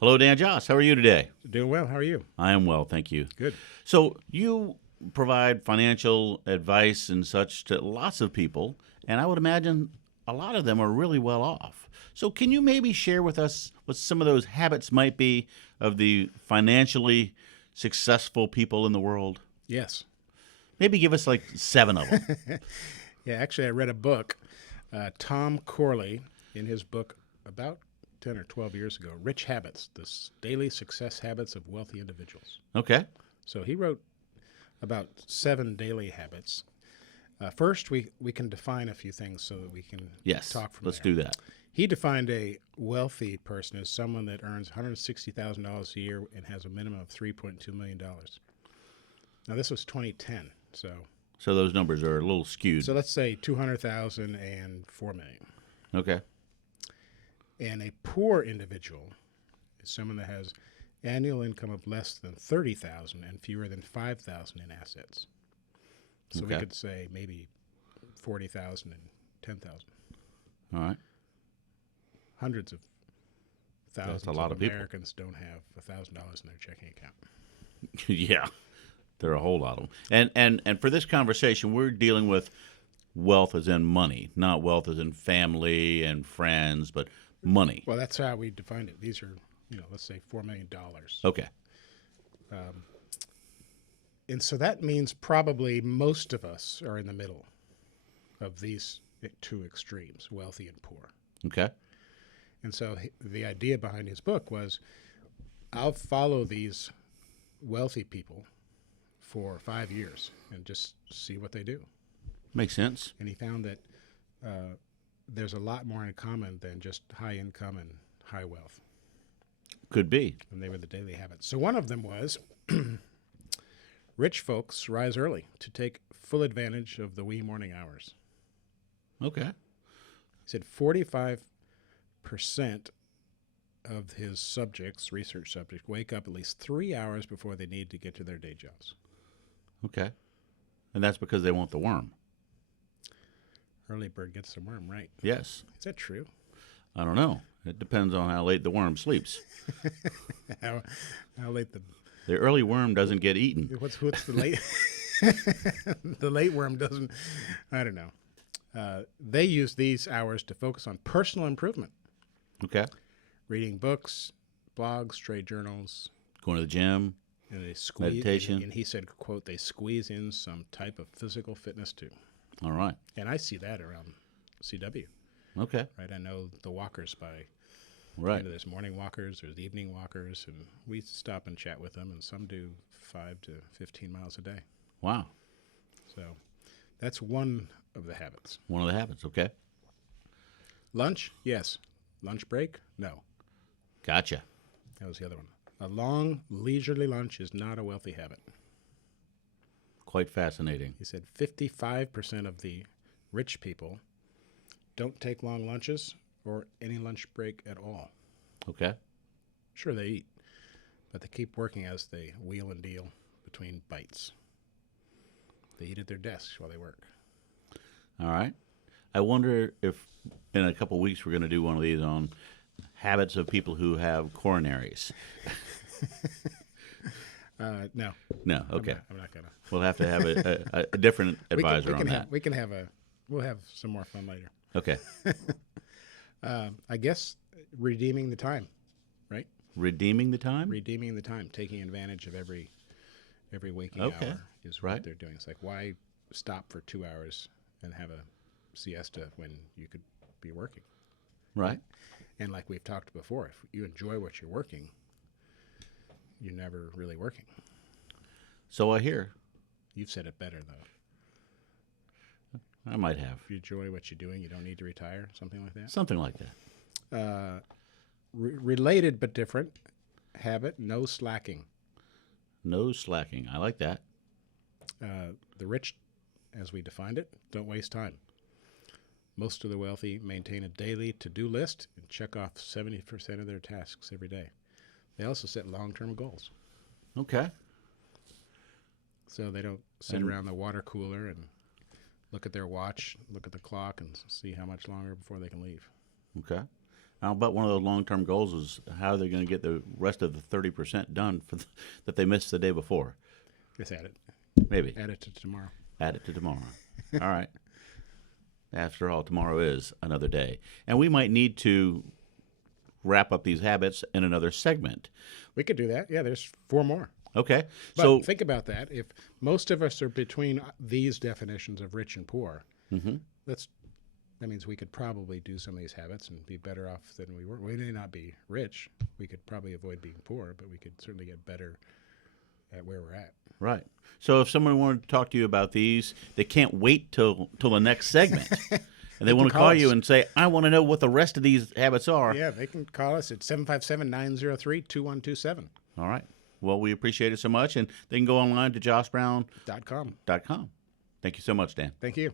Hello, Dan Joss. How are you today? Doing well. How are you? I am well, thank you. Good. So, you provide financial advice and such to lots of people, and I would imagine a lot of them are really well off. So, can you maybe share with us what some of those habits might be of the financially successful people in the world? Yes. Maybe give us like 7 of them. Yeah, actually, I read a book. Tom Corley, in his book about 10 or 12 years ago, Rich Habits, Daily Success Habits of Wealthy Individuals. Okay. So he wrote about 7 daily habits. First, we can define a few things so that we can Yes. talk from Let's there. do that. He defined a wealthy person as someone that earns $160,000 a year and has a minimum of $3.2 million. Now, this was 2010, So those numbers are a little skewed. so let's say 200,000 and 4 million. Okay. And a poor individual is someone that has annual income of less than 30,000 and fewer than 5,000 in assets. So we Okay. could say maybe 40,000 and 10,000. All right. Hundreds of thousands a lot of people. Americans don't have $1,000 in their checking account. Yeah. There are a whole lot of them. And for this conversation, we're dealing with wealth as in money, not wealth as in family and friends, but money. Well, that's how we defined it. These are, let's say $4 million. Okay. And so that means probably most of us are in the middle of these two extremes, wealthy and poor. Okay. And so the idea behind his book was I'll follow these wealthy people for 5 years and just see what they do. Makes sense. And he found that there's a lot more in common than just high income and high wealth. Could be. And they were the daily habits. So one of them was rich folks rise early to take full advantage of the wee morning hours. Okay. He said 45% of his research subjects, wake up at least 3 hours before they need to get to their day jobs. Okay. And that's because they want the worm. Early bird gets the worm, right? Yes. Is that true? I don't know. It depends on how late the worm sleeps. how late The early worm doesn't get eaten. what's the late the late worm doesn't, I don't know. They use these hours to focus on personal improvement, Okay. reading books, blogs, trade journals, Going to the gym. and they squeeze. Meditation. And he said, "quote they squeeze in some type of physical fitness too." All right. And I see that around CW. Okay. Right, I know the walkers by. Right. There's morning walkers, there's evening walkers, and we stop and chat with them, and some do 5 to 15 miles a day. Wow. So that's one of the habits. One of the habits. Okay. Lunch, yes. Lunch break, no. Gotcha. That was the other one. A long, leisurely lunch is not a wealthy habit. Quite fascinating. He said 55% of the rich people don't take long lunches or any lunch break at all. Okay. Sure, they eat, but they keep working as they wheel and deal between bites. They eat at their desks while they work. All right. I wonder if in a couple of weeks we're going to do one of these on habits of people who have coronaries. No. No. Okay. I'm not going to. We'll have to have a different advisor on that. We'll have some more fun later. Okay. I guess redeeming the time, right? Redeeming the time? Redeeming the time, taking advantage of every waking Okay. hour is Right. what they're doing. It's like, why stop for 2 hours and have a siesta when you could be working? Right. And like we've talked before, if you enjoy what you're working, you're never really working. So I hear. You've said it better, though. I might have. If you enjoy what you're doing, you don't need to retire, something like that. Something like that. Related but different habit, no slacking. No slacking. I like that. The rich, as we defined it, don't waste time. Most of the wealthy maintain a daily to-do list and check off 70% of their tasks every day. They also set long-term goals. Okay. So they don't sit around the water cooler and look at their watch, look at the clock, and see how much longer before they can leave. Okay. I'll bet one of those long-term goals is how they're going to get the rest of the 30% done that they missed the day before. Just add it. Maybe. Add it to tomorrow. Add it to tomorrow. All right. After all, tomorrow is another day. And we might need to wrap up these habits in another segment. We could do that. Yeah, there's 4 more. Okay. But So think about that. If most of us are between these definitions of rich and poor, that means we could probably do some of these habits and be better off than we were. We may not be rich. We could probably avoid being poor, but we could certainly get better at where we're at. right. So if someone wanted to talk to you about these, they can't wait till the next segment. And they want to call call you us. and say, I want to know what the rest of these habits are. Yeah, they can call us at 757-903-2127. All right. Well, we appreciate it so much. And they can go online to joshbrown.com. .com. Thank you so much, Dan. Thank you.